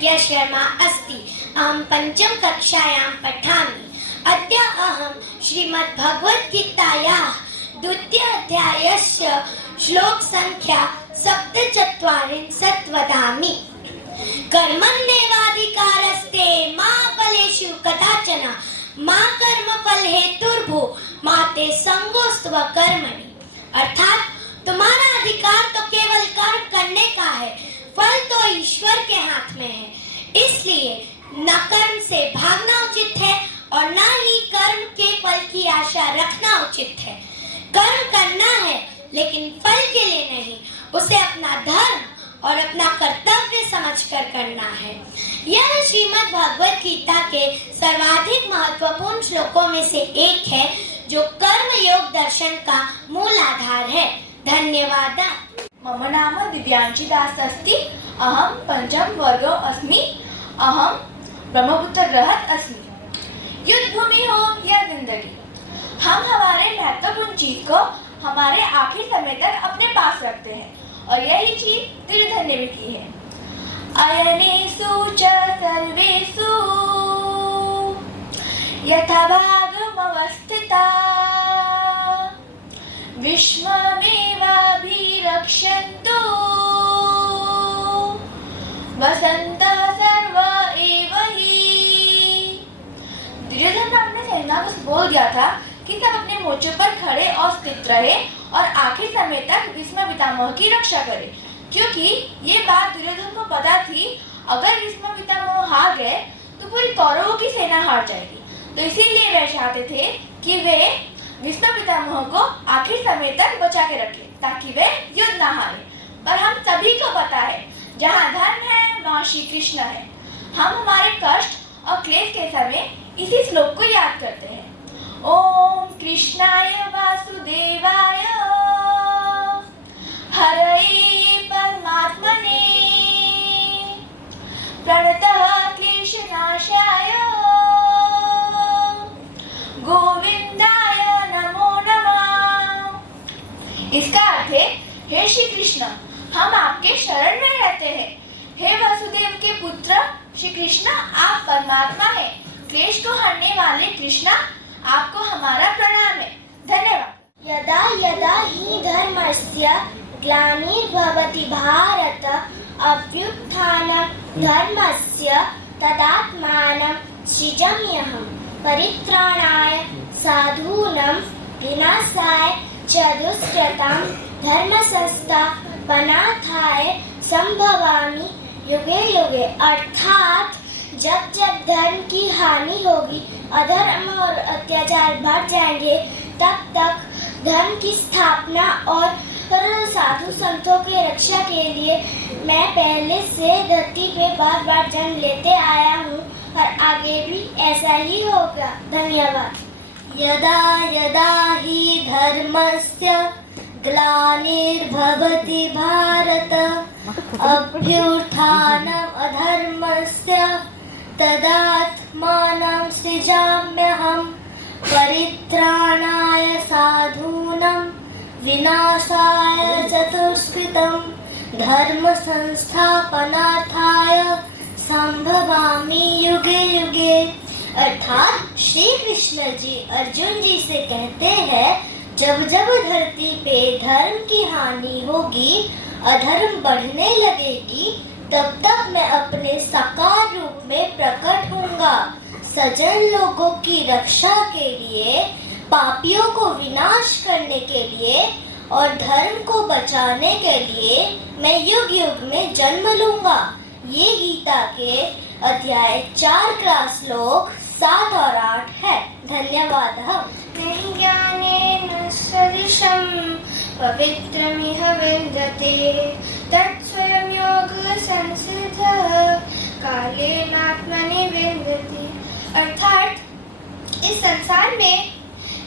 प्रज्ञा शर्मा अस्ति। अहं पंचम कक्षायां पठामि। अद्य अहं श्रीमद्भगवद्गीतायाः द्वितीयाध्यायस्य श्लोक संख्या 47 वदामि। कर्मण्येवाधिकारस्ते मा फलेषु कदाचन मा कर्मफल हेतुर्भुः मा ते संगोऽस्त्व कर्मणि। अर्थात तुम्हारा अधिकार तो केवल कर्म करने का है, फल तो ईश्वर के हाथ में है। इसलिए न कर्म से भागना उचित है और न ही कर्म के फल की आशा रखना उचित है। कर्म करना है लेकिन फल के लिए नहीं, उसे अपना धर्म और अपना कर्तव्य समझकर करना है। यह श्रीमद् भगवद गीता के सर्वाधिक महत्वपूर्ण श्लोकों में से एक है, जो कर्म योग दर्शन का मूल आधार है। धन्यवाद। मम नाम दिव्यांशी दास अस्ति। अहम पंचम वर्गो अस्मि। अहम ब्रह्मपुत्र रहत अस्मि। युद्ध भूमि हो या जिंदगी, हम हमारे महत्वपूर्ण चीज को हमारे आखिर समय तक अपने पास रखते हैं और यही चीज दुर्योधन ने भी की है। अयनेषु च सर्वेषु यथा भागमवस्थिता विश्वमेवाभिरक्ष्यन्तु वसन्तः सर्व एव हि। दुर्योधन ने अपने सेना को बोल दिया था कि सब अपने मोर्चे पर खड़े और स्थित रहे और आखिर समय तक भीष्म पितामह की रक्षा करे, क्योंकि ये बात दुर्योधन को पता थी, अगर भीष्म पितामह हार गए तो पूरी कौरवों की सेना हार जाएगी। तो इसीलिए वे चाहते थे कि वे भीष्म पितामह को आखिर समय तक बचा के रखें ताकि वे युद्ध न हारे। पर हम सभी को पता है, जहाँ धर्म है वहाँ श्री कृष्ण है। हम हमारे कष्ट और क्लेश के समय इसी श्लोक को याद करते हैं। ओम कृष्णाय वासुदेवाय हरये परमात्मने प्रणतः क्लेशनाशाय गोविंदाय नमो नमः। इसका अर्थ है, हे श्री कृष्ण, हम आपके शरण में रहते हैं। हे वासुदेव के पुत्र श्री कृष्ण, आप परमात्मा हैं। क्लेश को हरने वाले कृष्णा, आपको हमारा प्रणाम है। धन्यवाद। यदा यदा हि धर्मस्य ग्लानिर्भवति भारत अभ्युत्थानं धर्मस्य तदात्मानं सृजाम्यहं परित्राणाय साधूनां विनाशाय च दुष्कृतां धर्मसंस्थापनार्थाय संभवामि युगे युगे। अर्थात जब जब धर्म की हानि होगी, अधर्म और अत्याचार बढ़ जाएंगे, तब तक धर्म की स्थापना और साधु संतों की रक्षा के लिए मैं पहले से धरती पे बार बार जन्म लेते आया हूँ और आगे भी ऐसा ही होगा। धन्यवाद। यदा यदा हि धर्मस्य ग्लानिर्भवति भारत अभ्युत्थानम् अधर्मस्य तदात्मानं सृजाम्यहं परित्राणाय साधूनां विनाशाय च दुष्कृतं धर्म संस्थापनार्थाय संभवामि युगे युगे। अर्थात श्री कृष्ण जी अर्जुन जी से कहते हैं, जब जब धरती पे धर्म की हानि होगी, अधर्म बढ़ने लगेगी, तब तक मैं अपने साकार रूप में प्रकट होऊंगा। सज्जन लोगों की रक्षा के लिए, पापियों को विनाश करने के लिए और धर्म को बचाने के लिए मैं युग युग में जन्म लूंगा। ये गीता के अध्याय 4 का श्लोक 7 और 8 है। धन्यवाद। नहीं ज्ञानेन सदृशं पवित्रमिह विद्यते तत्स्वयं योगसंसिद्धः कालेनात्मनि विन्दति। अर्थात इस संसार में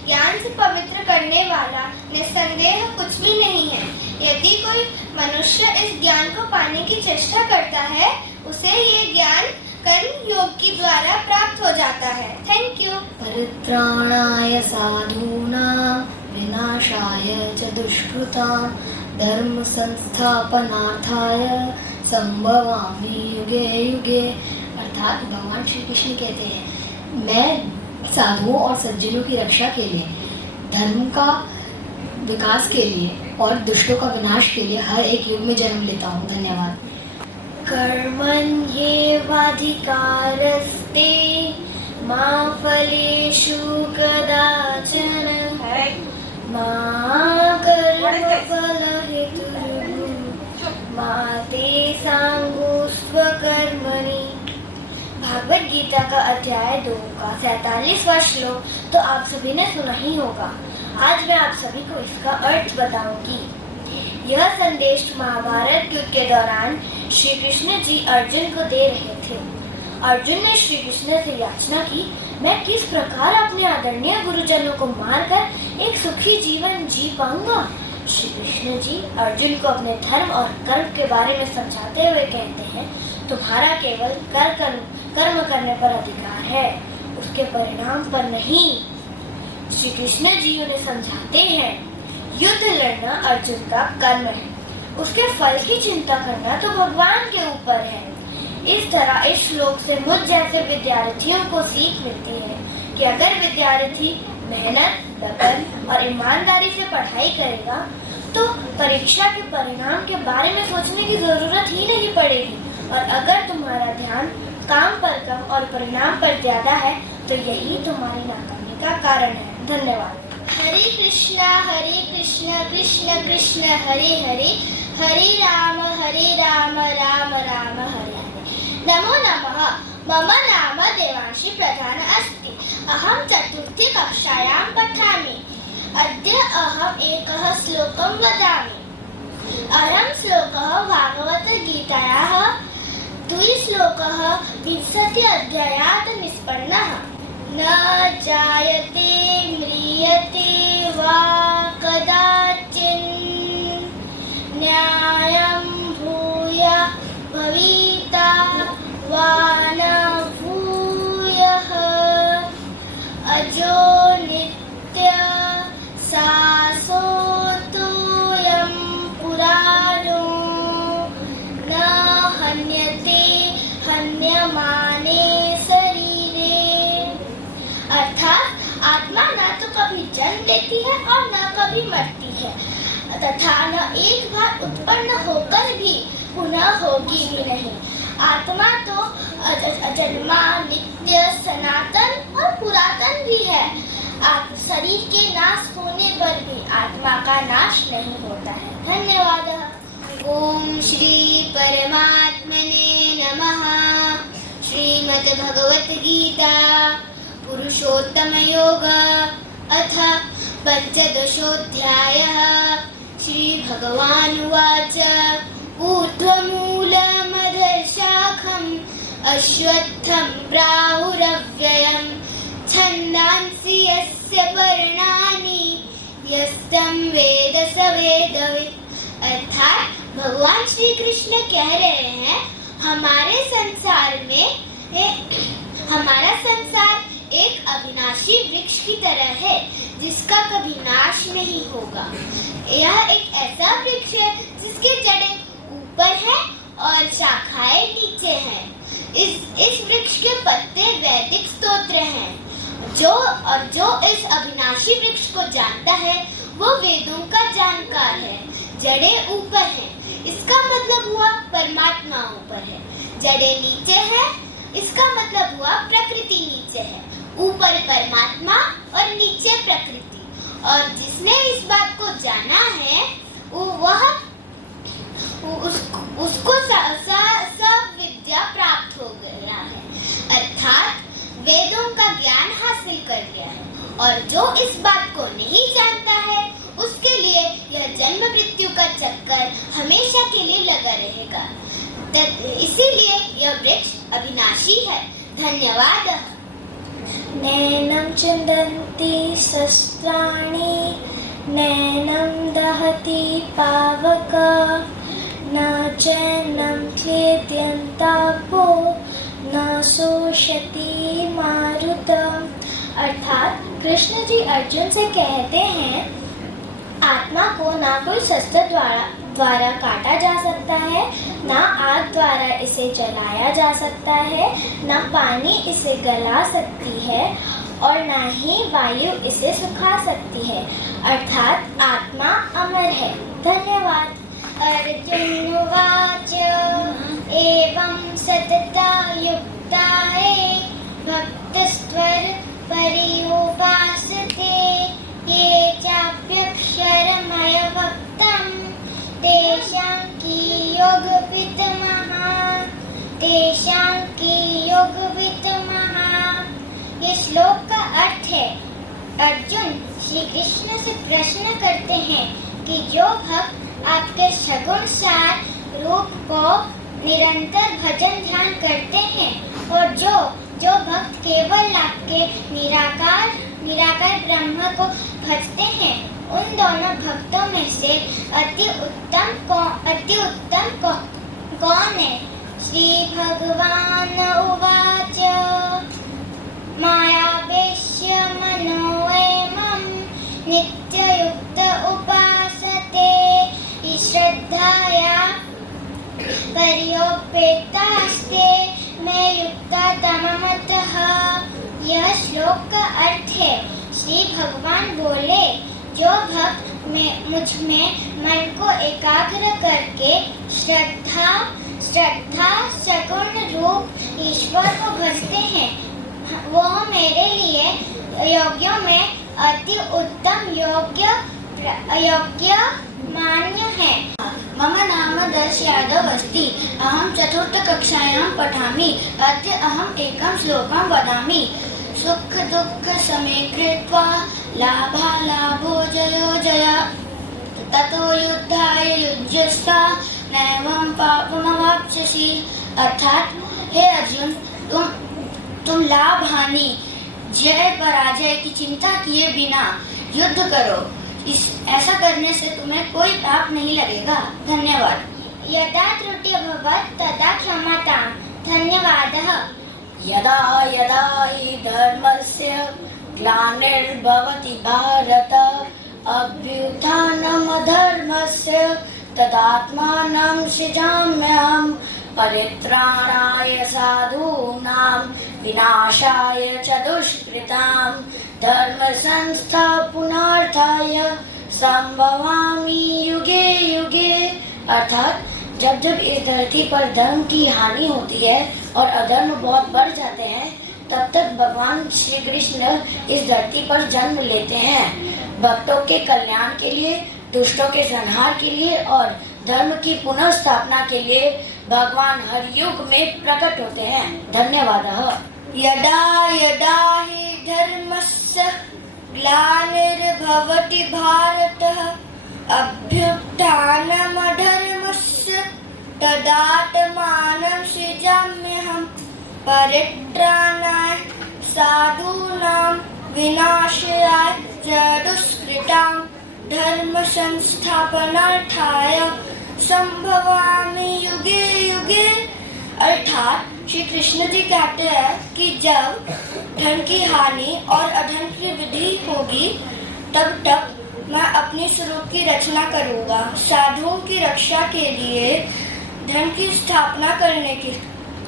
ज्ञान से पवित्र करने वाला निस्संदेह कुछ भी नहीं है। यदि कोई मनुष्य इस ज्ञान को पाने की चेष्टा करता है, उसे ये ज्ञान कर्म योग के द्वारा प्राप्त हो जाता है। Thank you. परित्राणाय साधूनां विनाशाय च दुष्कृतां धर्म संस्थापनार्थाय संभवामि युगे युगे। अर्थात भगवान श्री कृष्ण कहते हैं, मैं साधुओं और सज्जनों की रक्षा के लिए, धर्म का विकास के लिए और दुष्टों का विनाश के लिए हर एक युग में जन्म लेता हूँ। धन्यवाद। कर्मण्येवाधिकारस्ते मा फलेषु कदाचन मा कर्मफलहेतुर्भुः मा ते सांगोस्त्वकर्मणि। भागवत गीता का अध्याय 2 का 47वां श्लोक तो आप सभी ने सुना ही होगा। आज मैं आप सभी को इसका अर्थ बताऊंगी। यह संदेश महाभारत युद्ध के दौरान श्री कृष्ण जी अर्जुन को दे रहे थे। अर्जुन ने श्री कृष्ण से याचना की, मैं किस प्रकार अपने आदरणीय गुरुजनों को मारकर एक सुखी जीवन जी पाऊंगा। श्री कृष्ण जी अर्जुन को अपने धर्म और कर्म के बारे में समझाते हुए कहते हैं, तुम्हारा केवल कर्म करने पर अधिकार है, उसके परिणाम पर नहीं। श्री कृष्ण जी उन्हें समझाते हैं, युद्ध लड़ना अर्जुन का कर्म है, उसके फल की चिंता करना तो भगवान के ऊपर है। इस तरह इस श्लोक से मुझ जैसे विद्यार्थियों को सीख मिलती है कि अगर विद्यार्थी मेहनत, लगन और ईमानदारी से पढ़ाई करेगा तो परीक्षा के परिणाम के बारे में सोचने की जरूरत ही नहीं पड़ेगी। और अगर तुम्हारा ध्यान काम पर कम और परिणाम पर ज्यादा है तो यही तुम्हारी नाकामी का कारण है। धन्यवाद। हरे कृष्णा कृष्ण कृष्ण हरे हरे, हरे राम राम राम हरे हरे। नमो नमः। मम नाम देवांशी प्रधान अस्ति। अहं चतुर्थी कक्षायां पठामि। अद्य अहम् एकः श्लोकं वदामि। अयं श्लोकः भागवतगीतायाः 2 श्लोकः 20 अध्यायात् निष्पन्नः। न जायते म्रियते वा कदाचित् न्यायं भूयः भविता वा न भूयः अजो नित्यः शाश्वतोऽयं पुराणो न हन्यते हन्यमाने शरीरे। अर्थात आत्मा न तो कभी जन्म लेती है और न कभी मरती है तथा न एक बार उत्पन्न होकर भी पुनः होगी भी नहीं। आत्मा तो अजन्मा, नित्य, सनातन और पुरातन भी है। शरीर के नाश होने पर भी आत्मा का नाश नहीं होता है। धन्यवाद। ओम श्री परमात्मने नमः। श्रीमद् भगवत गीता पुरुषोत्तम योग अथ पंचदशोऽध्यायः। श्री भगवानुवाच ऊर्ध्वमूलमधःशाखम् अश्वत्थं प्राहुरव्ययम् छन्दांसि यस्य पर्णानि यस्तं वेद स वेदवित्। अर्थात भगवान श्री कृष्ण कह रहे हैं, हमारा संसार एक अविनाशी वृक्ष की तरह है जिसका कभी नाश नहीं होगा। यह एक ऐसा वृक्ष है जिसके जड़ें ऊपर है और शाखाएं नीचे हैं। इस वृक्ष के पत्ते वैदिक स्तोत्र हैं। जो इस अविनाशी वृक्ष को जानता है वो वेदों का जानकार है। जड़ें ऊपर हैं, इसका मतलब हुआ परमात्मा ऊपर है। जड़ें नीचे हैं, इसका मतलब हुआ प्रकृति नीचे है। ऊपर परमात्मा और नीचे प्रकृति। और जिसने इस बात को जाना है उसको सब विद्या प्राप्त हो गया है, अर्थात वेदों का ज्ञान हासिल कर गया है। और जो इस बात को नहीं जानता है उसके लिए यह जन्म मृत्यु का चक्कर हमेशा के लिए लगा रहेगा। इसीलिए यह वृक्ष अविनाशी है। धन्यवाद। नैनं चन्दन्ति शस्त्राणि नैनं दहति पावक न चैनं क्लेद्यन्तापो न शोषति मारुत। अर्थात कृष्ण जी अर्जुन से कहते हैं, आत्मा को ना कोई शस्त्र द्वारा काटा जा सकता है, ना आग द्वारा इसे जलाया जा सकता है, ना पानी इसे गला सकती है और ना ही वायु इसे सुखा सकती है, अर्थात आत्मा अमर है। धन्यवाद। अर्जुनोवाच एवं सतता युक्ताये भक्तस्त्वर पर्युपासते ये चाप्यक्षरमयभक्तं तेषां की योगवित्तमः। ये श्लोक का अर्थ है, अर्जुन श्री कृष्ण से प्रश्न करते हैं कि जो भक्त आपके सगुण सार रूप को निरंतर भजन ध्यान करते हैं और जो भक्त केवल आपके निराकार ब्रह्म को भजते हैं, उन दोनों भक्तों में से अति उत्तम कौन है? श्री भगवान उवाच मायावेश्य मनोऽयं नित्ययुक्त उपासते श्रद्धया पर्योपेतास्ते मैं युक्ता तममतः। यह श्लोक का अर्थ है, श्री भगवान बोले, जो भक्त मुझ में मन को एकाग्र करके श्रद्धा सगुण रूप ईश्वर को भजते हैं, वो मेरे लिए योग्यों में अति उत्तम योग्य मान्य है। मम नाम दर्श यादव अस्ति। अहं चतुर्थकक्षायां पठामि। अद्य अहम् एकं श्लोकं वदामि। सुख दुःख समे कृत्वा लाभालाभो जयो जय ततो युद्धाय युज्यस्व नैवं पापमवाप्स्यसि। अर्थात हे अर्जुन, तुम लाभ हानि जय पराजय की चिंता किए बिना युद्ध करो। ऐसा करने से तुम्हें कोई पाप नहीं लगेगा। धन्यवाद। यदा त्रुटिर्भवत् तदा क्षम्यताम्। धन्यवादः। यदा यदा हि धर्मस्य ग्लानिर्भवति भारत अभ्युत्थानम् अधर्मस्य तदात्मानं सृजाम्यहम् परित्राणाय साधूनां विनाशाय च दुष्कृतां धर्म संस्थापनार्थाय संभवामि युगे युगे। अर्थात जब इस धरती पर धर्म की हानि होती है और अधर्म बहुत बढ़ जाते हैं, तब तक भगवान श्री कृष्ण इस धरती पर जन्म लेते हैं। भक्तों के कल्याण के लिए, दुष्टों के संहार के लिए और धर्म की पुनः स्थापना के लिए भगवान हर युग में प्रकट होते हैं। धन्यवादः। यदा यदा हि धर्मस्य ग्लानिर्भवति भारतः अभ्युत्थानम् अधर्मस्य तदात्मानं सृजाम्यहम् परित्राणाय साधूनां विनाशाय च दुष्कृतां धर्म संस्थापनार्थाय संभवामि युगे युगे। अर्थात श्री कृष्ण जी कहते हैं कि जब धन की हानि और अधर्म की वृद्धि होगी, तब मैं अपने स्वरूप की रचना करूंगा। साधुओं की रक्षा के लिए, धन की स्थापना करने के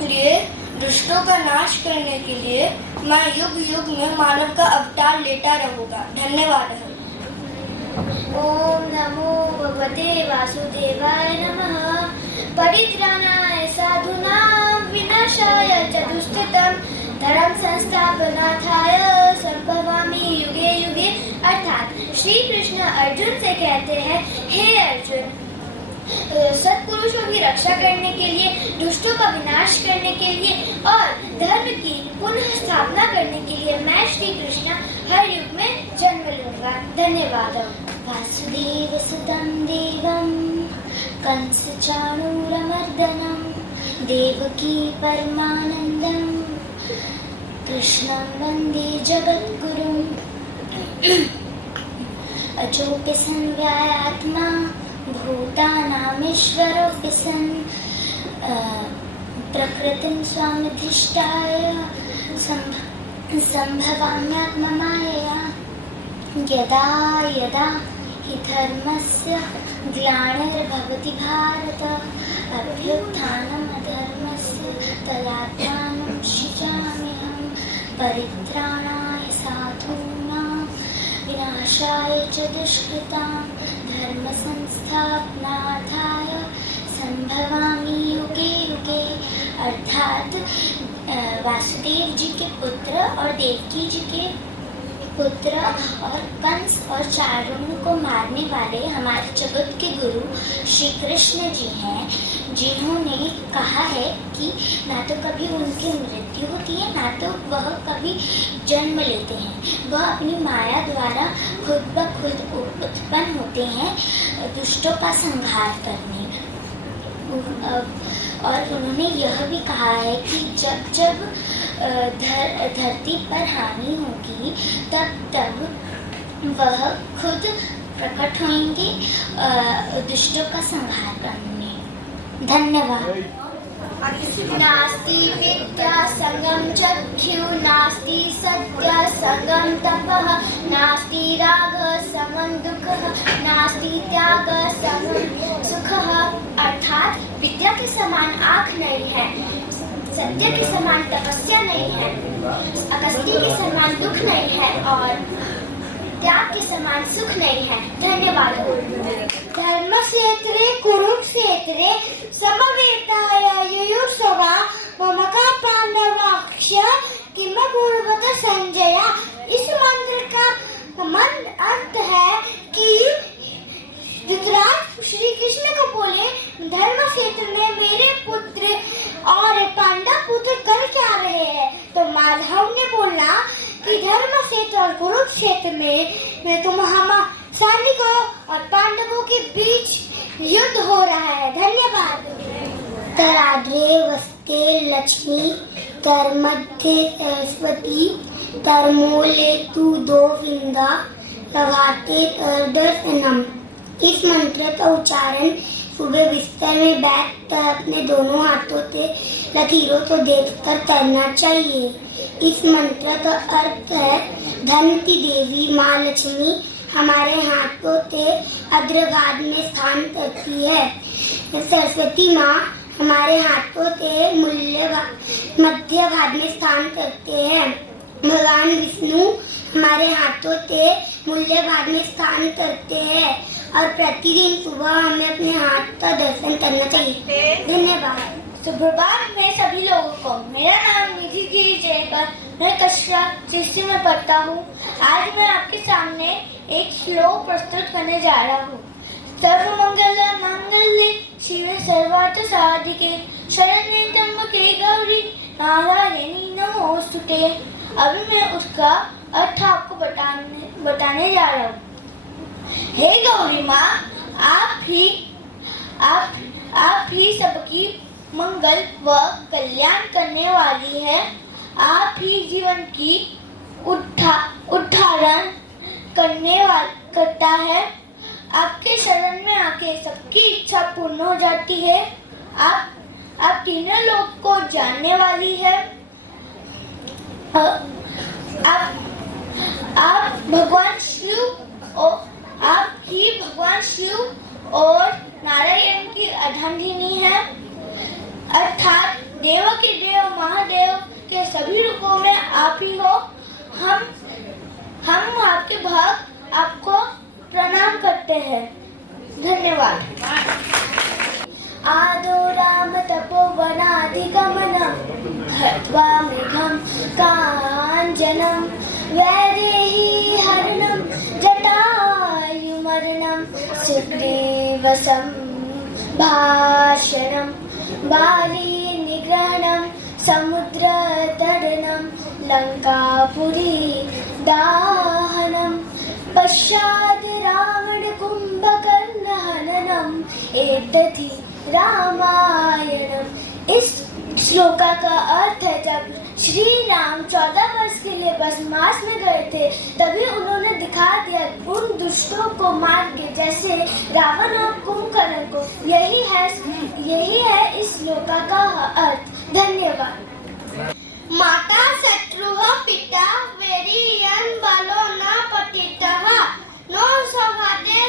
लिए, दुष्टों का नाश करने के लिए मैं युग युग में मानव का अवतार लेता रहूंगा। धन्यवाद। ओम नमो भगवते वासुदेवाय नमः। परित्राणाय साधूनां विनाशाय च दुष्कृतां धर्म संस्थापनार्थाय संभवामि युगे युगे। अर्थात श्री कृष्ण अर्जुन से कहते हैं, हे अर्जुन, सत्पुरुषों की रक्षा करने के लिए, दुष्टों का विनाश करने के लिए और धर्म की पुनः स्थापना करने के लिए मैं श्री कृष्ण हर युग में जन्म लूंगा। धन्यवाद। वासुदेव सुतं देवं कंस चाणूरमर्दनं देवकी परमानंदं कृष्णं वंदे जगद्गुरुं। अजोऽपि संव्यायात्मा भूतानामीश्वरोऽपि सन् प्रकृतिं स्वामधिष्ठाय सम्भवाम्यात्ममायया। यदा यदा हि धर्मस्य ग्लानिर्भवति भारत अभ्युत्थानम् अधर्मस्य तदात्मानं सृजाम्यहं परित्राणाय साधूनां विनाशाय च दुष्कृतां धर्मसंस्थापनार्थाय संभवामि युगे युगे। अर्थात वासुदेव जी के पुत्र और देवकी जी के पुत्र और कंस और चारुण्य को मारने वाले हमारे जगत के गुरु श्री कृष्ण जी हैं, जिन्होंने कहा है कि ना तो कभी उनकी मृत्यु होती है, ना तो वह कभी जन्म लेते हैं। वह अपनी माया द्वारा खुद ब खुद उत्पन्न होते हैं दुष्टों का संहार करने। और उन्होंने यह भी कहा है कि जब जब धरती पर हानि होगी तब तब वह खुद प्रकट होंगे दुष्टों का संहार करने। धन्यवाद। नास्ति विद्या संगम चक्षु नास्ति सत्य संगम तपः नास्ति राग समं दुःखः नास्ति त्याग समं सुखः। अर्थात विद्या के समान आँख नहीं है, सत्य के समान तपस्या नहीं है, अगस्ती के समान दुख नहीं है और त्याग के समान सुख नहीं है। धन्यवाद। धर्मक्षेत्रे कुरुक्षेत्रे समवेताय युयुत्सवा ममका पांडवाक्ष किमकुर्वत संजय। इस मंत्र का अर्थ है कि धृतराष्ट्र श्री कृष्ण को बोले, धर्म क्षेत्र में मेरे पुत्र और पांडव पुत्र कर क्या रहे हैं? तो माधव ने बोला कि धर्म क्षेत्र और कुरुक्षेत्र में तुम हम सैनिकों और पांडवों के बीच युद्ध हो रहा है। धन्यवाद। तराग्रे वस्ते लक्ष्मी तरमध्ये सरस्वती तरमूले तु गोविंदा लगाते दर्शनम। इस मंत्र का उच्चारण सुबह बिस्तर में बैठकर अपने दोनों हाथों से लकीरों को देखकर करना चाहिए। इस मंत्र का अर्थ है, धन की देवी माँ लक्ष्मी हमारे हाथों से अग्रभाग में स्थान करती है। सरस्वती माँ हमारे हाथों से मध्य भाग में स्थान करते हैं। भगवान विष्णु हमारे हाथों से मूल्य भाग में स्थान करते हैं और प्रतिदिन सुबह हमें अपने हाथ का दर्शन करना चाहिए। धन्यवाद। सुप्रभात में सभी लोगों को। मेरा नाम निधि गिरी जयकर, मैं कक्षा 6 में पढ़ता हूँ। आज मैं आपके सामने एक श्लोक प्रस्तुत करने जा रहा हूँ। सर्वमंगल मांगल्ये शिवे सर्वार्थ साधिके शरण्ये त्र्यंबके गौरी नारायणी नमोस्तुते। अभी मैं उसका अर्थ आपको बताने जा रहा हूँ। हे गौरी माँ, आप ही सबकी मंगल व कल्याण करने वाली है। आप ही जीवन की उद्धारण करता है। आपके शरण में आके सबकी इच्छा पूर्ण हो जाती है। आप तीनों लोक को जानने वाली है। आप भगवान शिव और नारायण की अर्धांगिनी है। अर्थात देव के देव महादेव के सभी रूपों में आप ही हो। हम आपके भक्त आपको प्रणाम करते हैं। धन्यवाद। आदो राम तपोवनाधिगमनम् हत्वा मेघं काञ्चनं वैदेही हरणं जटायुमरणं सुग्रीवसं भाषणं बाली निग्रहणं समुद्रतरणं लंकापुरी दाहनं पश्चात् रावण कुंभकर्ण हननम् एतद्धि रामायणम। इस श्लोका का अर्थ है, जब श्री राम 14 वर्ष के लिए वनवास में गए थे, तभी उन्होंने दिखा दिया उन दुष्टों को मार के, जैसे रावण और कुंभकर्ण को। यही है इस श्लोका का अर्थ। धन्यवाद। माता शत्रुः पिता वैरियन् बलो न पतितः नो सौहार्दे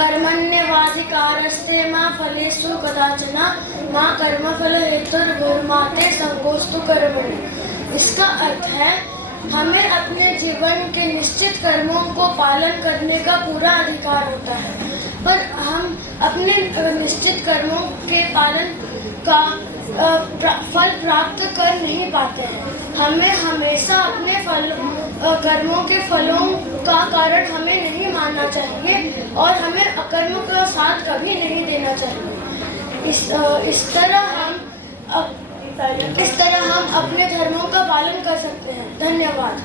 कर्मण्येवाधिकारस्ते मा फलेषु कदाचन मा कर्मफल हेतुर्भूर्माते संकोस्तु कर्मणि। इसका अर्थ है हमें अपने जीवन के निश्चित कर्मों को पालन करने का पूरा अधिकार होता है, पर हम अपने निश्चित कर्मों के पालन का फल प्राप्त कर नहीं पाते हैं। हमें हमेशा अपने कर्मों के फलों का कारण हमें नहीं मानना चाहिए और हमें अकर्मों का साथ कभी नहीं देना चाहिए। इस तरह हम अपने धर्मों का पालन कर सकते हैं। धन्यवाद।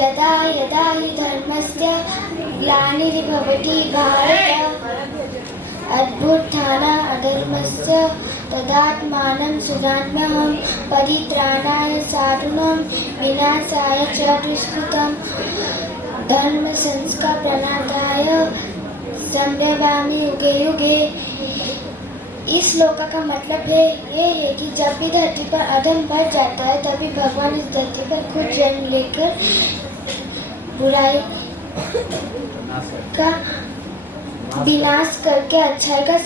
यदा यदा हि धर्मस्य ग्लानिर्भवति भारत अभ्युत्थानाय अधर्मस्य तदात्मानं सृजाम्यहं परित्राणाय साधूनां विनाशाय च दुष्कृतं धर्म संस्कार प्रणादाय संभवामि युगे युगे। इस श्लोक का मतलब ये है कि जब भी धरती पर अधर्म बढ़ जाता है तभी भगवान इस धरती पर खुद जन्म लेकर बुराई का विनाश करके अच्छाई का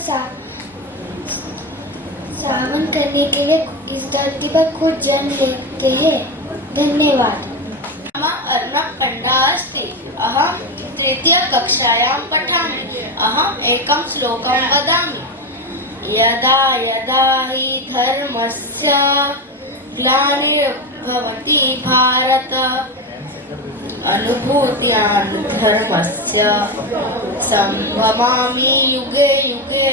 सावन करने के लिए इस धरती पर खुद जन्म लेते हैं। धन्यवाद। मम अर्णव पण्डा अस्ति। अहं तृतीयकक्षायां पठामि। अहम् एकं श्लोकं वदामि। यदा यदा हि धर्मस्य ग्लानिर्भवति भारत अनुभूत्यां धर्मस्य संभवामि युगे युगे।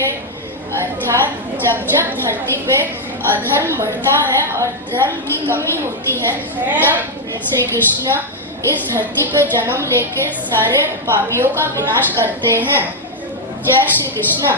अर्थात जब जब धरती पे अधर्म बढ़ता है और धर्म की कमी होती है तब श्री कृष्ण इस धरती पे जन्म लेके सारे पापियों का विनाश करते हैं। जय श्री कृष्ण।